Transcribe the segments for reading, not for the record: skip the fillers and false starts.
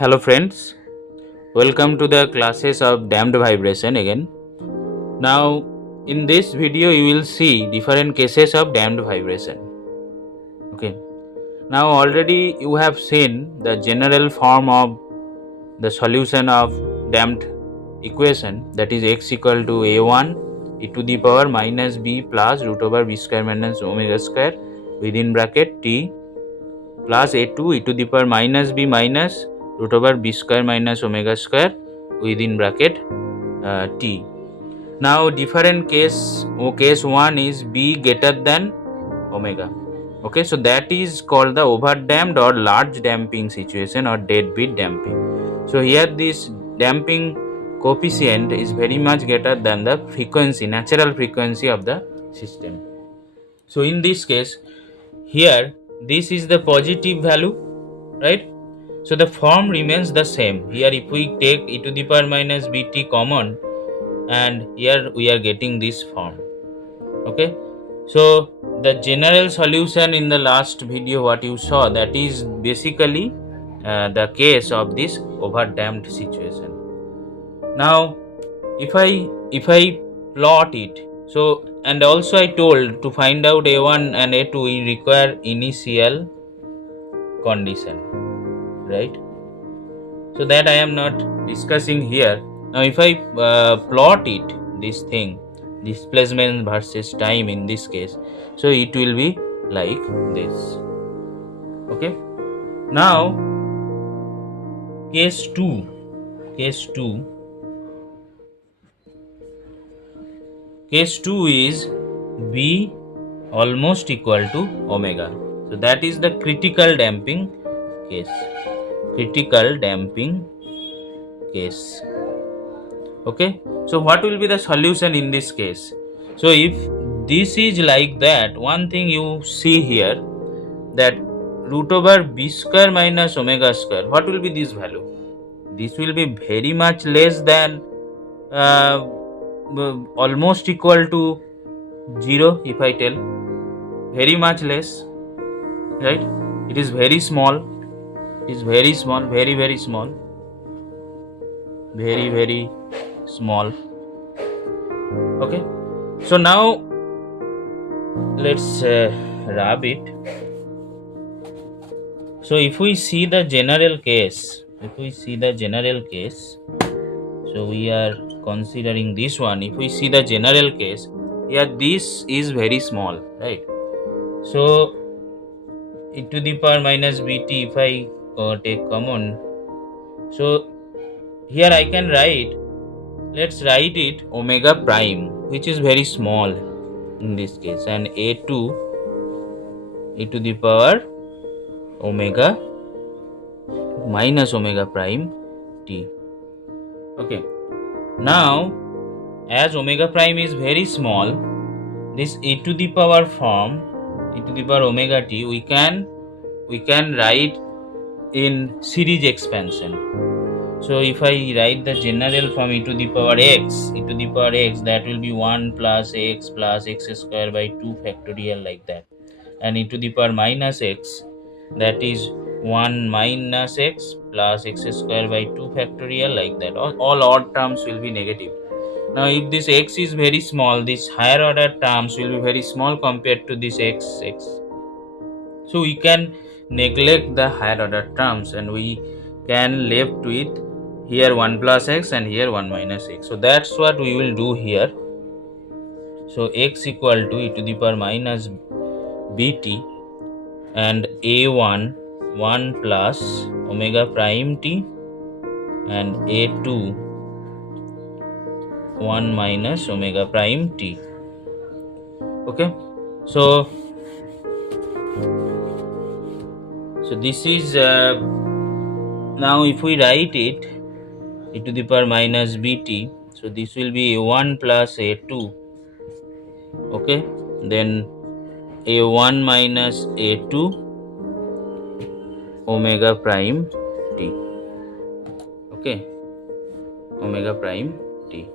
Hello friends, welcome to the classes of damped vibration again. Now in this video you will see different cases of damped vibration. Okay. Now already you have seen the general form of the solution of damped equation, that is x equal to a1 e to the power minus b plus root over b square minus omega square within bracket t plus a2 e to the power minus b minus root over b square minus omega square within bracket t. Now different case, case 1 is b greater than omega. Okay, so that is called the overdamped or large damping situation or deadbeat damping. So here this damping coefficient is very much greater than the frequency, natural frequency of the system. So in this case, here this is the positive value, right? So the form remains the same. Here if we take e to the power minus bt common, and here we are getting this form. Okay, so the general solution in the last video what you saw, that is basically the case of this overdamped situation. Now if I plot it, so and also I told to find out a1 and a2 we require initial condition, right? So that I am not discussing here. Now if I plot it, this thing, displacement versus time in this case, so it will be like this. Okay, now case 2 is b almost equal to omega. So that is the critical damping case. Okay, so what will be the solution in this case? So if this is like that, one thing you see here, that root over b square minus omega square, what will be this value? This will be very much less than almost equal to 0. If I tell very much less, right? It is very small. It is very small, very small, very small. Okay, so now let's rub it. So if we see the general case, so we are considering this one. If we see the general case, here this is very small, right? So e to the power minus bt, if I take common, so here I can write, let's write it omega prime, which is very small in this case, and a2 e to the power omega minus omega prime t. Okay, now as omega prime is very small, this e to the power form, e to the power omega t, we can write in series expansion. So if I write the general form e to the power x, that will be 1 plus x square by 2 factorial, like that. And e to the power minus x, that is 1 minus x plus x square by 2 factorial, like that. All odd terms will be negative. Now if this x is very small, this higher order terms will be very small compared to this x. So we can neglect the higher order terms and we can left with here 1 plus x and here 1 minus x. So that's what we will do here. So x equal to e to the power minus bt and a1 1 plus omega prime t and a2 1 minus omega prime t. Okay, so this is now if we write it e to the power minus bt, so this will be a1 plus a2. Okay, then a1 minus a2 omega prime t. Okay, omega prime t.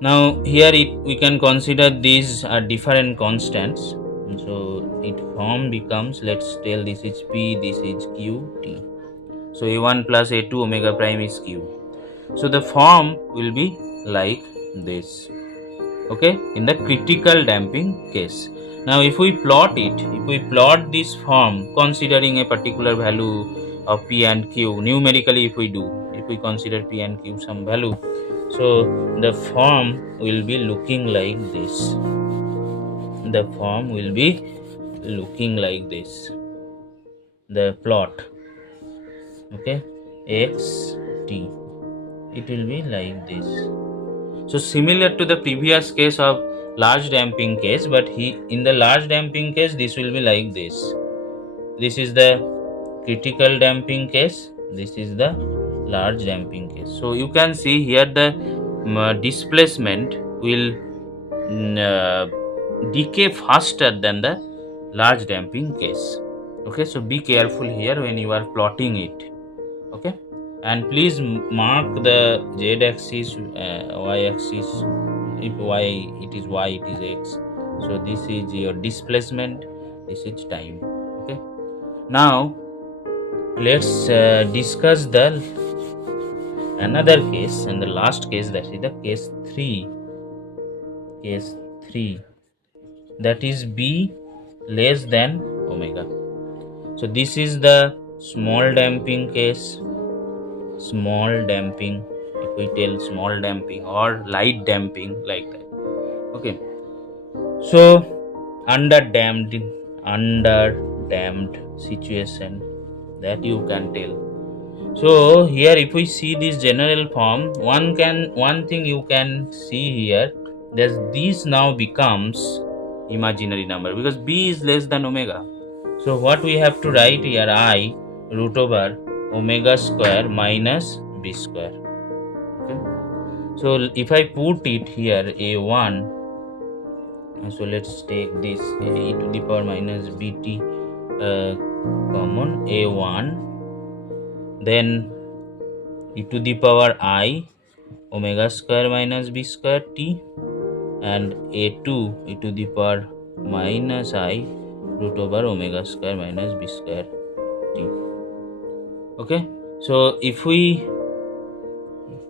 Now here we can consider these are different constants. And so it form becomes, let's tell this is P, this is Q, T. So A1 plus A2 omega prime is Q. So the form will be like this, okay, in the critical damping case. Now if we plot it, if we plot this form considering a particular value of P and Q numerically, if we consider P and Q some value, so the form will be looking like this. The form will be looking like this, the plot, okay, X T, it will be like this. So similar to the previous case of large damping case, but in the large damping case this will be like this. This is the critical damping case, this is the large damping case. So you can see here the displacement will decay faster than the large damping case. Okay, so be careful here when you are plotting it. Okay, and please mark the z axis, y axis, if y it is y, it is x. So this is your displacement, this is time. Okay, now let's discuss the another case, and the last case, that is the case 3. Case 3, that is B less than omega. So this is the small damping case. Small damping, if we tell small damping or light damping, like that. Okay, so under damped situation, that you can tell. So here if we see this general form, one thing you can see here, that this now becomes imaginary number because B is less than omega. So what we have to write here, I root over omega square minus B square. Okay, so if I put it here A1, so let's take this e to the power minus bt common, A1, then e to the power I omega square minus B square T, and A2 e to the power minus I root over omega square minus B square T. Okay, so if we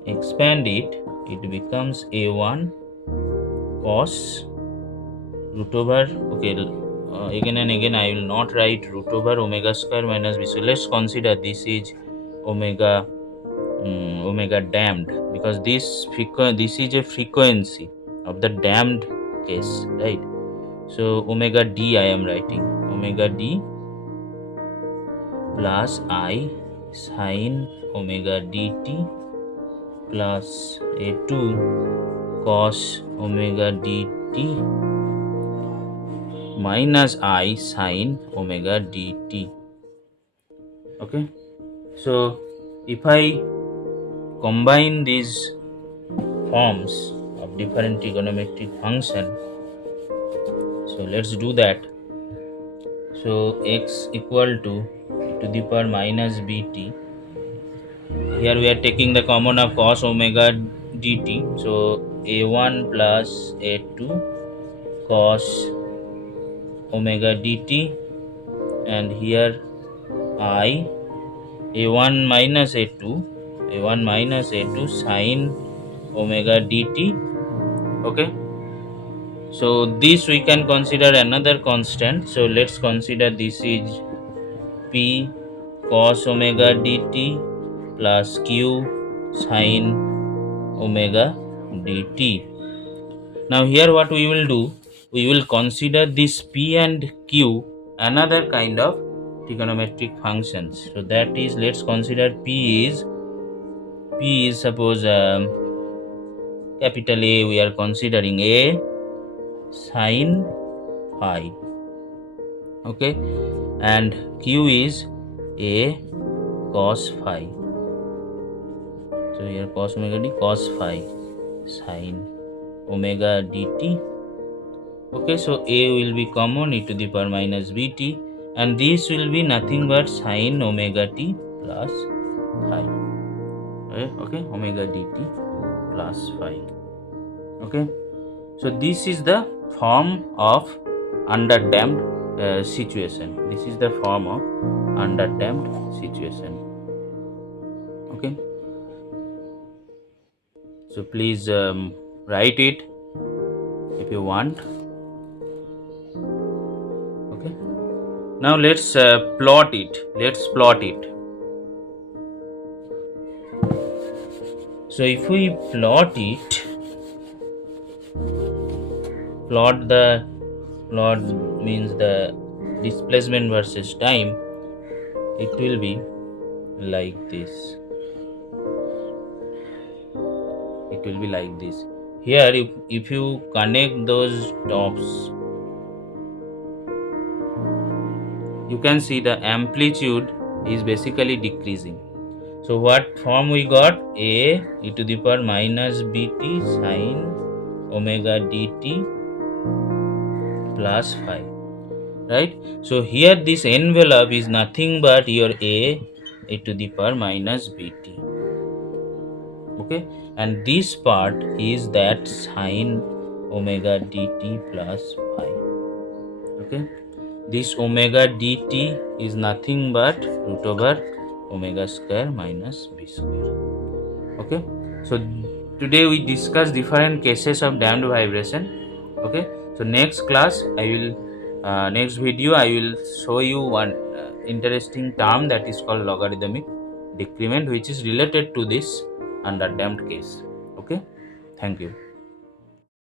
expand it, it becomes A1 cos root over, okay, again and again I will not write root over omega square minus B. So let's consider this is omega omega damped, because this is a frequency of the damped case, right? So omega d I am writing, omega d plus I sine omega dt plus A2 cos omega dt minus I sine omega dt. Okay, so if I combine these forms of different trigonometric function, so let's do that. So x equal to the power minus bt, here we are taking the common of cos omega dt, so a1 plus a2 cos omega dt, and here I a1 minus a2 sine omega dt. Okay, so this we can consider another constant, so let's consider this is p cos omega dt plus q sine omega dt. Now here what we will do, we will consider this p and q another kind of trigonometric functions. So that is, let's consider p is suppose capital A, we are considering a sine phi, okay, and q is a cos phi. So here cos omega d cos phi sine omega dt. Okay, so a will be common, e to the power minus bt, and this will be nothing but sine omega t plus phi. Okay, omega dt plus phi. Okay, so this is the form of underdamped situation. This is the form of underdamped situation. Okay, so please write it if you want. Okay, now let's plot it. Let's plot it. So if we plot it, plot means the displacement versus time, it will be like this. It will be like this. Here if you connect those tops, you can see the amplitude is basically decreasing. So what form we got? A e to the power minus bt sine omega dt plus phi, right? So here this envelope is nothing but your a e to the power minus bt. Okay, and this part is that sine omega dt plus phi. Okay, this omega dt is nothing but root over omega square minus b square. Okay, so today we discuss different cases of damped vibration. Okay, so next class I will next video I will show you one interesting term that is called logarithmic decrement, which is related to this underdamped case. Okay, thank you.